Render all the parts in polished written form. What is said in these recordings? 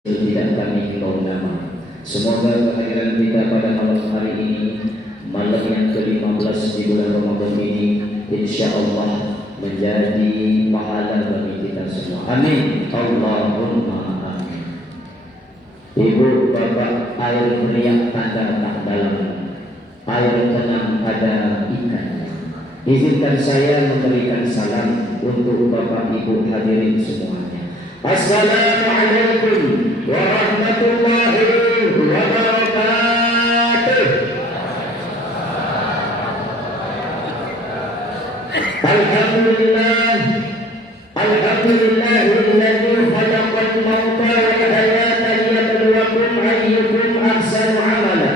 tidak kami tahu nama. Semoga kehadiran kita pada malam hari ini, malam yang ke-15 di bulan Ramadan ini, insya Allah menjadi pahala bagi kita semua. Amin. Allahumma amin. Ibu bapak, air meriak tanda tak dalam, air tenang ada ikan. Izinkan saya memberikan salam untuk bapak ibu hadirin semuanya. Assalamualaikum warahmatullahi wabarakatuh. Alhamdulillah, alhamdulillahilladzi khalaqal mauta wal hayata liyabluwakum ayyukum ahsanu amala.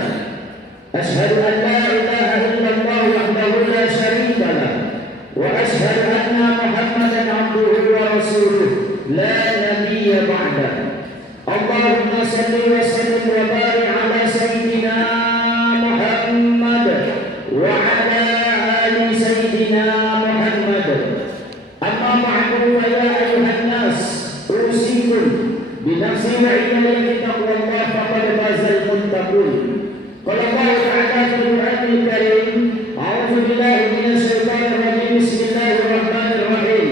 Asyhadu an la ilaha illallah wahdahu la syarika lah, wa asyhadu anna Muhammadan abduhu wa rasuluh la nabiyya ba'da. Allahumma salli wa sallim wa barik ala sayyidina Muhammad wa ala ali sayyidina Muhammad. Amma ba'du, wa ya ayuhan nas, usikum bi nafsi wa ilayhi taqwallah faqad fazal muttaqun. Qala Allah ta'ala fil Qur'anil Karim, a'udzu billahi minasy syaithanir rajim, bismillahirrahmanirrahim.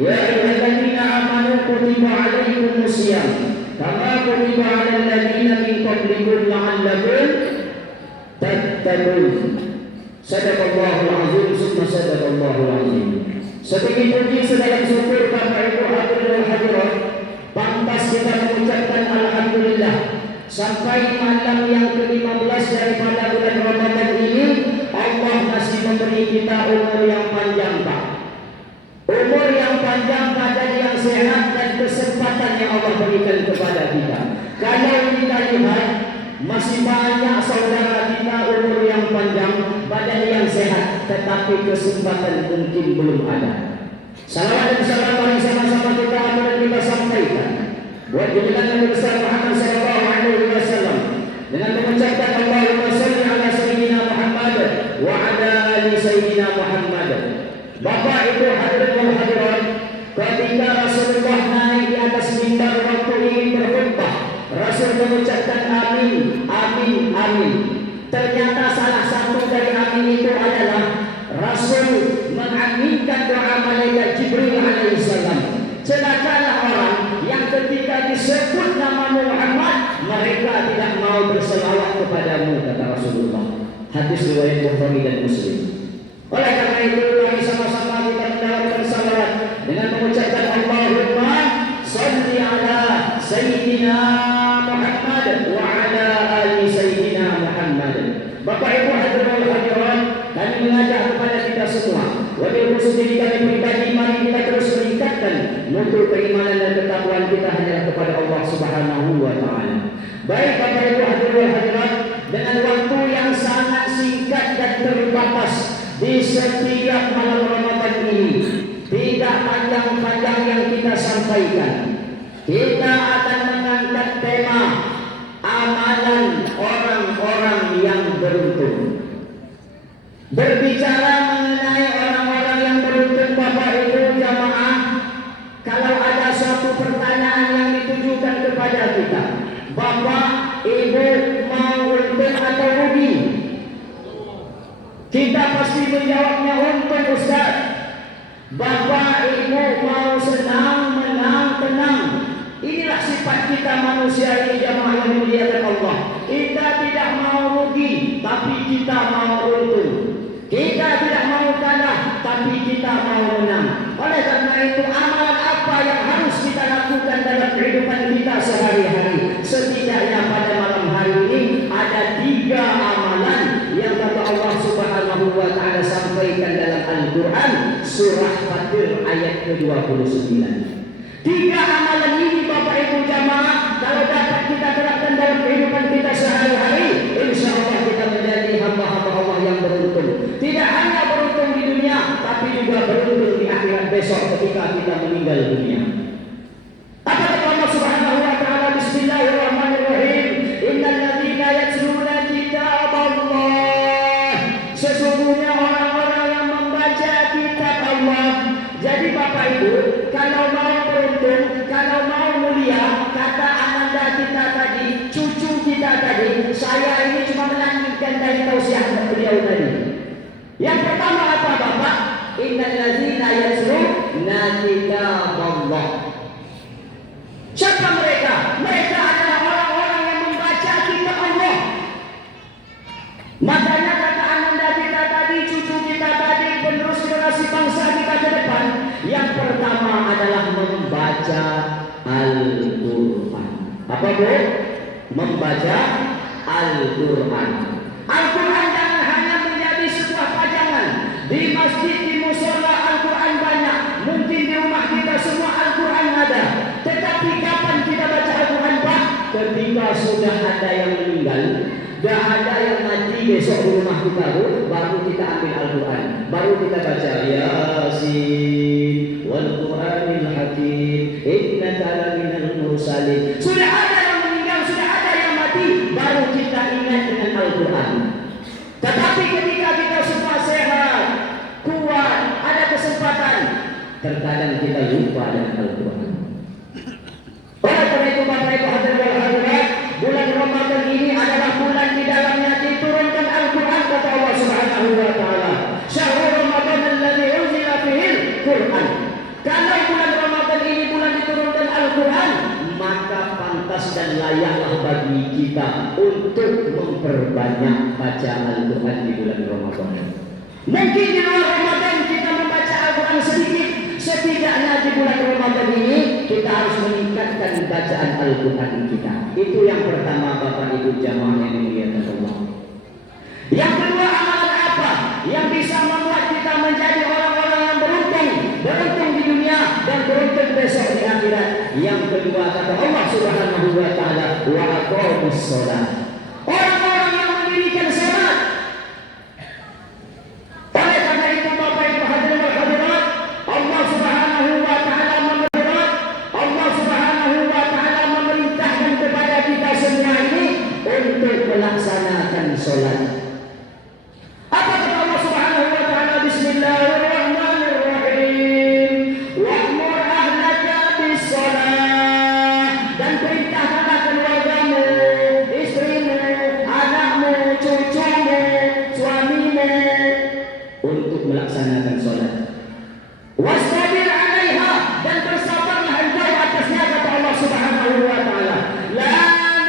Ya ayyuhalladzina amanu kutiba 'alaikumus shiyam kama kutiba 'alal ladzina min qablikum la'allakum tattaqun. Sadaqallahul azim, summa sadaqallahul azim. Sedikit puji sedalam syukur Bapak Ibu hadirin hadirat, pantas kita mengucapkan alhamdulillah sampai malam yang ke-15 daripada bulan Ramadan ini Allah masih memberi kita umur yang panjang, Pak. Umur yang panjang, badan yang sehat, dan kesempatan yang Allah berikan kepada kita. Kalau kita lihat, masih banyak saudara kita umur yang panjang, badan yang sehat, tetapi kesempatan mungkin belum ada. Salawat dan salam mari sama-sama kita atur dan kita sampaikan buat junjungan Nabi besar Muhammad sallallahu alaihi wasallam dengan mengucapkan Allahumma shalli ala sayyidina Muhammad wa ala ali sayyidina Muhammad. Bapak Ibu hadirin dan hadirat, ketika Rasulullah naik di atas mimbar waktu ingin berkhutbah, Rasul mengucapkan amin, amin, amin. Ternyata salah satu dari amin itu adalah Rasul mengaminkan doa malaikat Jibril alaihissalam. Celakalah orang yang ketika disebut nama Muhammad mereka tidak mau berselawat kepadamu, kata Rasulullah. Hadis riwayat Bukhari dan Muslim. Oleh karena itu mari sama-sama kita mendapatkan salawat dengan mengucapkan Allahumma shalli ala sayyidina Muhammad wa ala ali sayyidina Muhammad. Bapak Ibu hadirin hadirat, kami mengajak kepada kita semua, wabil khusus diri kami pribadi, mari kita terus meningkatkan mutu keimanan dan ketakwaan kita hanya kepada Allah Subhanahu wa taala. Baik Bapak Ibu hadirin hadirat, dengan waktu yang sangat singkat dan terbatas di setiap malam Ramadan ini, tidak panjang-panjang yang kita sampaikan, kita akan mengangkat tema amalan orang-orang yang beruntung. Berbicara mengenai orang-orang yang beruntung, Bapak Ibu jamaah, kalau ada suatu pertanyaan yang ditujukan kepada kita, Bapak Ibu mau untung atau rugi? Kita pasti menjawabnya untung, Ustaz. Bapak Ibu mau senang, menang, tenang. Inilah sifat kita manusia ini jamaah yang dimuliakan Allah. Kita tidak mau rugi, tapi kita mau untung. Kita tidak mau kalah, tapi kita mau menang. Oleh karena itu, amalan apa yang harus kita lakukan dalam kehidupan kita sehari-hari? Setidaknya pada malam hari ini ada 3 amalan yang kata Allah Subhanahu wa taala sampaikan dalam Al-Qur'an surah Fatir ayat ke-29. 3 amalan ini Bapak Ibu jamaah, kalau dapat kita terapkan dalam kehidupan kita sehari-hari, insya Allah kita menjadi hamba-hamba Allah yang beruntung. Tidak hanya beruntung di dunia, tapi juga beruntung di akhirat besok ketika kita meninggal dunia. Apa kata Allah Subhanahu wa taala? Bismillahirrahmanirrahim. Innal ladzina yatluna kitaballah. Sesungguhnya orang-orang yang membaca kitab Allah. Jadi Bapak Ibu, kalau mau beruntung Yang pertama apa Bapak? Innal ladzina yatluna kitaballah. Siapa mereka? Mereka adalah orang-orang yang membaca kitab Allah. Makanya kata ananda kita tadi, cucu kita tadi, penerus generasi bangsa kita ke depan, yang pertama adalah membaca Al-Quran. Apa Bu? Membaca Al-Quran. Al-Quran jangan hanya menjadi sebuah pajangan. Di masjid, di musola Al-Quran banyak. Mungkin di rumah kita semua Al-Quran ada. Tetapi kapan kita baca Al-Quran Pak? Ketika sudah ada yang meninggal, dah ada yang mati besok di rumah kita, baru kita ambil Al-Quran, baru kita baca Yasin wal Qur'anil Hakim innaka laminal mursalin. Sudah ada yang meninggal, sudah ada yang mati, baru kita ingat dengan Al-Quran. Tetapi ketika kita semua sehat, kuat, ada kesempatan, terkadang kita lupa dengan Al-Quran. Oleh karena itu Bapak Ibu hadirin wal hadirat, bulan Ramadan ini adalah bulan di dalamnya diturunkan Al-Quran kata Allah Subhanahu wa taala. Syahrul Ramadan alladzi unzila fihil Quran. Kalau bulan Ramadan ini bulan diturunkan Al-Quran, maka pantas dan layaklah bagi kita untuk memperbanyak baca Al-Quran di bulan Ramadan. Mungkin di luar Ramadan kita membaca Al-Quran sedikit, setidaknya di bulan Ramadan ini kita harus meningkatkan bacaan Al-Quran kita. Itu yang pertama Bapak Ibu jamaah yang dimuliakan Allah. Yang kedua, amalan apa yang bisa membuat kita menjadi orang-orang yang beruntung, beruntung di dunia dan beruntung besok di akhirat? Yang kedua kata Allah Subhanahu wa taala, wa aqamus shalah. Orang-orang yang mendirikan salat. Oleh karena itu Bapak Ibu hadirin wal hadirat, Allah Subhanahu wa taala memerintahkan, Allah Subhanahu wa taala memerintahkan kepada kita semua ini untuk melaksanakan salat. Apa kata Allah Subhanahu wa taala? Bismillahirrahmanirrahim. Wa'mur ahlaka bis-shalah, dan perintahkanlah keluargamu, istrimu, anakmu, cucumu, suamimu untuk melaksanakan salat. Wastabir 'alaiha, dan bersabarlah engkau atasnya kata Allah Subhanahu wa taala. La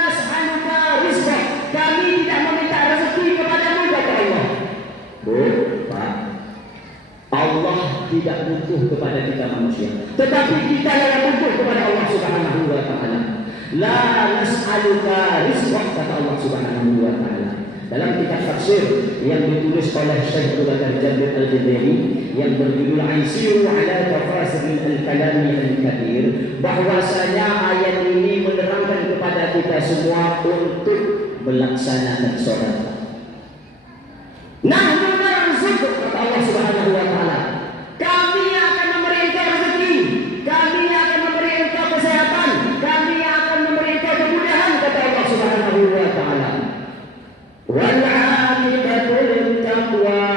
nas'aluka rizqa, kami tidak meminta rezeki kepadamu kata Allah. Bu, Pak, Allah tidak butuh kepada kita manusia, tetapi kita yang butuh kepada Allah Subhanahu wa taala. La nas'aluka rizqa kata Allah Subhanahu wa taala. Dalam kitab tafsir yang ditulis oleh Syekh Abu Bakar Jabir Al-Jazairi yang berjudul Aisiru ala Tafasir al-Kalami al-Kathir, bahwasanya ayat ini menerangkan kepada kita semua untuk melaksanakan salat. Nahnu narzuqu kata Allah Subhanahu wa taala. Kami akan memberi engkau rezeki, kami akan memberi engkau kesehatan, kami akan memberi engkau kemudahan kata Allah Subhanahu wa taala. Wal 'aqibatul taqwa,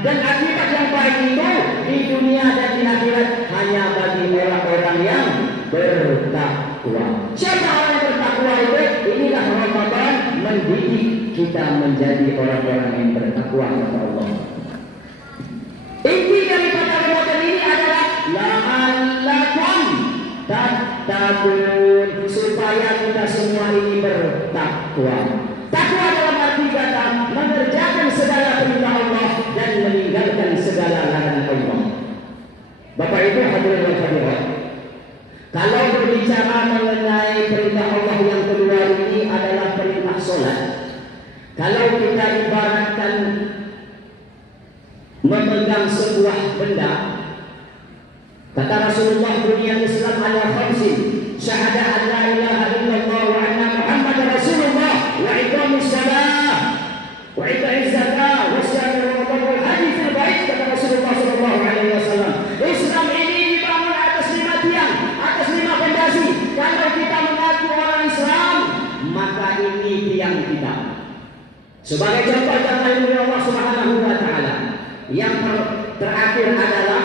dan akibat yang baik itu di dunia dan di akhirat hanya bagi orang-orang yang bertakwa. Siapa orang yang bertakwa itu? Inilah Ramadan mendidik kita menjadi orang-orang yang bertakwa kepada Allah. Inti daripada Ramadan ini adalah la'allakum tattaqun, supaya kita semua ini bertakwa. Takwa dalam arti kata mengerjakan segala perintah Allah dan meninggalkan segala larangan Allah. Bapak Ibu hadirin wal hadirat, kalau berbicara mengenai perintah Allah yang kedua ini adalah perintah salat. Kalau kita ibaratkan memegang sebuah benda, kata Rasulullah, dunia Islam ala khamsin, syahadah an la ilaha illallah wa anna Muhammadar Rasulullah, wa iqamis shalah, wa ita'iz zakah, wa siyam Ramadan wal haji fil bait, kata Rasulullah sallallahu alaihi wasallam. Islam ini dibangun atas 5 tiang, atas 5 fondasi. Kalau kita mengaku orang Islam, maka ini tiang kita. Sebagai contoh dari Allah Subhanahu wa taala, yang terakhir adalah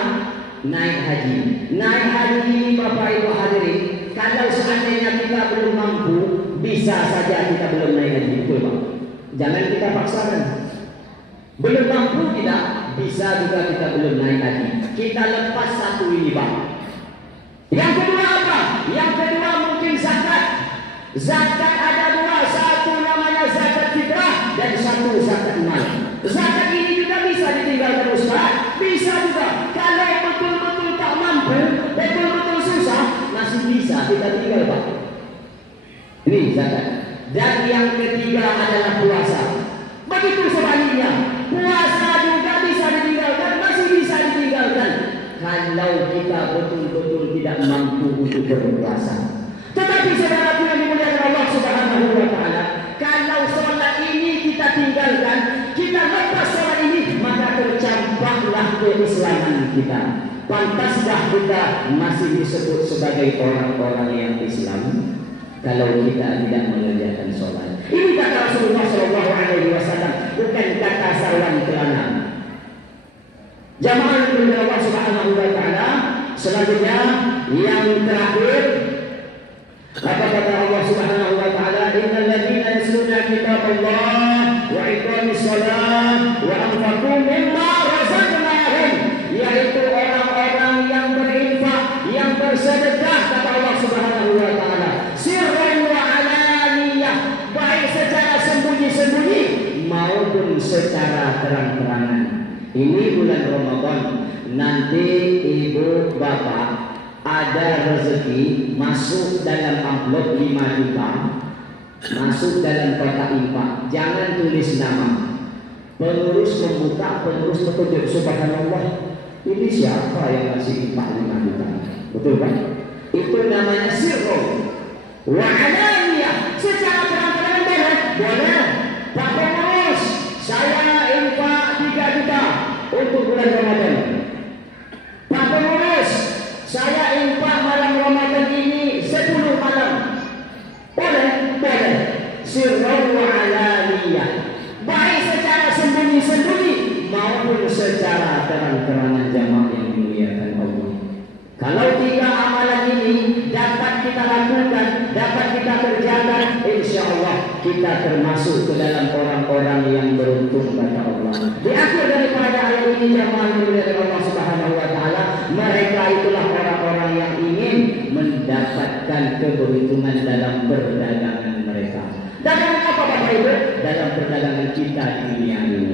naik haji. Naik haji ini Bapak Ibu hadirin, kalau seandainya kita belum mampu, bisa saja kita belum naik haji, betul Pak? Jangan kita paksakan. Belum mampu kita, bisa juga kita belum naik haji. Kita lepas satu ini Pak. Yang kedua apa? Yang kedua mungkin zakat. Zakat ada dua, satu namanya zakat fitrah dan satu zakat mal. Zakat ini juga bisa ditinggalkan Ustaz, bisa juga. Kalau betul-betul tak mampu, betul-betul susah, masih bisa kita tinggal Pak. Ini zakat. Dan yang ketiga adalah puasa. Begitu sebaliknya, puasa juga bisa ditinggalkan, masih bisa ditinggalkan. Kalau kita betul-betul tidak mampu untuk berpuasa. Tetapi saudaraku yang dimuliakan Allah Subhanahu wa Ta'ala, kalau sholat ini kita tinggalkan, kita lepas sholat ini, maka tercampaklah keislaman kita. Pantaskah kita masih disebut sebagai orang-orang yang Islam kalau kita tidak mengerjakan sholat? Ini kata Rasulullah Shallallahu Alaihi Wasallam, bukan kata sarwan celana. Jamaah yang dimuliakan Allah Subhanahu wa Ta'ala, selanjutnya yang terakhir, apa kata Allah Subhanahu wa Ta'ala, innal ladzina yasluna kitaballah wa iqamis shalah wa anfaqu mimma razaqnahum, yaitu orang-orang yang berinfak, yang bersedekah, kata Allah Subhanahu wa Ta'ala, sirran wa alaniyah, baik secara sembunyi-sembunyi maupun secara terang-terangan. Ini bulan Ramadan, nanti ibu bapak ada rezeki masuk dalam amplop 5 juta, masuk dalam kotak infak, jangan tulis nama. Pengurus membuka, pengurus petunjuk, subhanallah, ini siapa yang ngasih infak 5 juta? Betul kan? Itu namanya sirru wa alaniyah, secara terang-terangan boleh. Boleh. Pak pengurus, saya infak 3 juta untuk bulan Ramadan. Pak pengurus, saya infak malam Ramadan ini 10 malam. Boleh, boleh. Sirran wa alaniyah, baik secara sembunyi-sembunyi maupun secara terang-terangan, jamaah yang dimuliakan Allah. Kalau 3 amalan ini dapat kita lakukan, dapat kita kerjakan, insya Allah kita termasuk ke dalam orang-orang yang beruntung, kata Allah. Di akhir daripada ayat ini, jamaah yang dimuliakan Allah Subhanahu wa Ta'ala, mereka itulah orang-orang yang ingin mendapatkan keberuntungan dalam perdagangan mereka. Dagangan apa Bapak Ibu? Dalam perdagangan kita di dunia ini.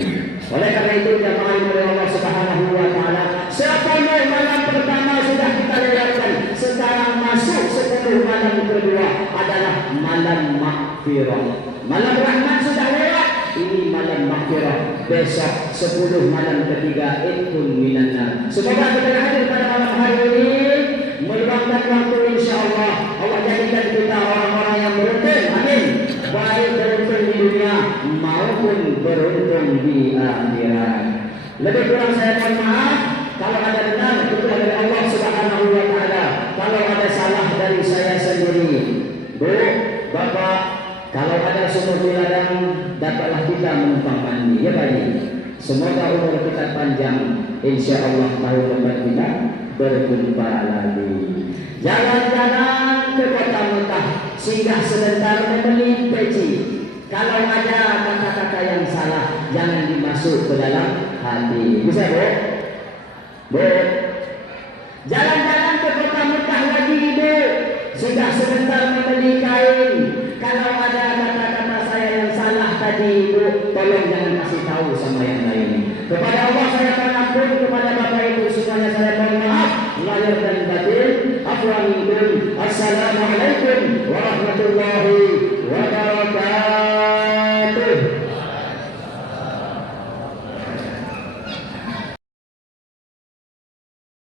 Oleh karena itu, jamaah yang dimuliakan Allah Subhanahu wa Ta'ala, 10 malam pertama sudah kita lewatkan. Sekarang masuk 10 malam kedua adalah malam maghfirah. Malam rahmat sudah lewat, ini malam maghfirah. Besok 10 malam ketiga, itun minanna. Semoga kita hadir pada malam hari ini, meluangkan waktu, insya Allah Allah jadikan kita orang-orang yang beruntung. Amin. Baik beruntung di dunia maupun beruntung di akhirat. Lebih kurang saya mohon maaf. Kalau ada benar, itu dari Allah Subhanahu wa Ta'ala. Kalau ada salah dari saya sendiri, Bu, Bapak, kalau ada sumur di ladang, dapatlah kita menumpang mandi. Ya Pak. Semoga umur kita panjang, insya Allah tahun depan kita berjumpa lagi. Jalan-jalan ke kota Mekah, singgah sebentar membeli peci. Kalau ada kata-kata yang salah, jangan dimasuk ke dalam hati. Bisa Bu? Bu, jalan-jalan ke kota Mekah lagi Bu, sudah sebentar membeli kain. Kalau ada kata-kata saya yang salah tadi Bu, tolong jangan kasih tahu sama yang lain. Kepada Allah saya mengampun, kepada Bapak Ibu semuanya saya mohon maaf lahir dan batin. Assalamualaikum warahmatullahi